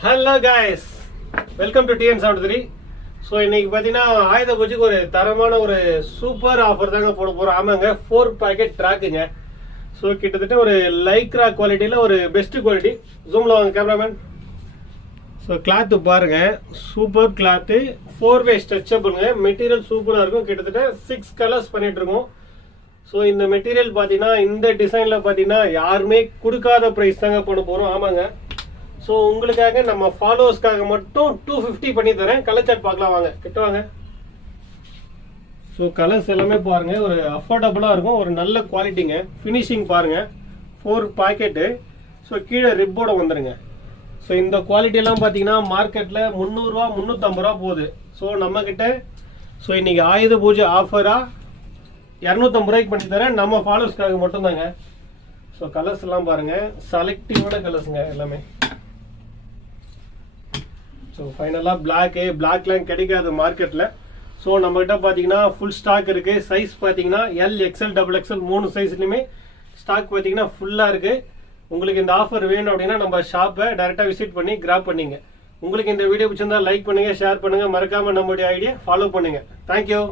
Hello guys, welcome to TN73. So இன்னைக்கு பார்த்தீங்கன்னா ஆயுத பூஜைக்கு ஒரு தரமான ஒரு சூப்பர் ஆஃபர் தாங்க போட போகிறோம். ஆமாங்க, 4 பாக்கெட் ட்ராக்குங்க. ஸோ கிட்டத்தட்ட ஒரு லைக்ரா குவாலிட்டியில் ஒரு பெஸ்ட் குவாலிட்டி. ஜூமில் வாங்க கேமராமேன். ஸோ கிளாத்து பாருங்க, சூப்பர் கிளாத்து, 4-வே ஸ்ட்ரெச்சபிளுங்க. மெட்டீரியல் சூப்பராக இருக்கும். கிட்டத்தட்ட 6 கலர்ஸ் பண்ணிட்டு இருக்கோம். ஸோ இந்த மெட்டீரியல் பார்த்தீங்கன்னா இந்த டிசைனில் பார்த்தீங்கன்னா யாருமே கொடுக்காத ப்ரைஸ் தாங்க பண்ண போகிறோம். ஆமாங்க, ஸோ உங்களுக்காக நம்ம ஃபாலோவர்ஸ்க்காக மட்டும் 250 பண்ணி தரேன். கலர் சார்ட் பார்க்கலாம், வாங்க கிட்ட வாங்க. ஸோ கலர்ஸ் எல்லாமே பாருங்க, ஒரு அஃபோர்டபுளாக இருக்கும், ஒரு நல்ல குவாலிட்டிங்க. ஃபினிஷிங் பாருங்க, 4 பாக்கெட்டு. ஸோ கீழே ரிப்போட வந்துருங்க. ஸோ இந்த குவாலிட்டியெல்லாம் பார்த்தீங்கன்னா மார்க்கெட்டில் 300 ரூபா 350 ரூபா போகுது. ஸோ நம்மக்கிட்ட ஸோ இன்னைக்கு ஆயுத பூஜை ஆஃபராக 250 ரூபாய்க்கு பண்ணி தரேன், நம்ம ஃபாலோவர்ஸ்க்காக மட்டும்தாங்க. ஸோ கலர்ஸ் எல்லாம் பாருங்க, செலக்டிவான கலர்ஸுங்க எல்லாமே. ஸோ ஃபைனலாக பிளாக்லாம் கிடைக்காது மார்க்கெட்டில். ஸோ நம்மகிட்ட பார்த்தீங்கன்னா ஃபுல் ஸ்டாக் இருக்குது. சைஸ் பார்த்தீங்கன்னா எல், எக்ஸ்எல், XXL 3 சைஸ்லையுமே ஸ்டாக் பார்த்தீங்கன்னா ஃபுல்லாக இருக்குது. உங்களுக்கு இந்த ஆஃபர் வேணும் அப்படின்னா நம்ம ஷாப்பை டைரெக்டாக விசிட் பண்ணி கிராப் பண்ணிங்க. உங்களுக்கு இந்த வீடியோ பிடிச்சிருந்தா லைக் பண்ணுங்கள், ஷேர் பண்ணுங்கள், மறக்காமல் நம்மளுடைய ஐடியா ஃபாலோ பண்ணுங்கள். தேங்க்யூ.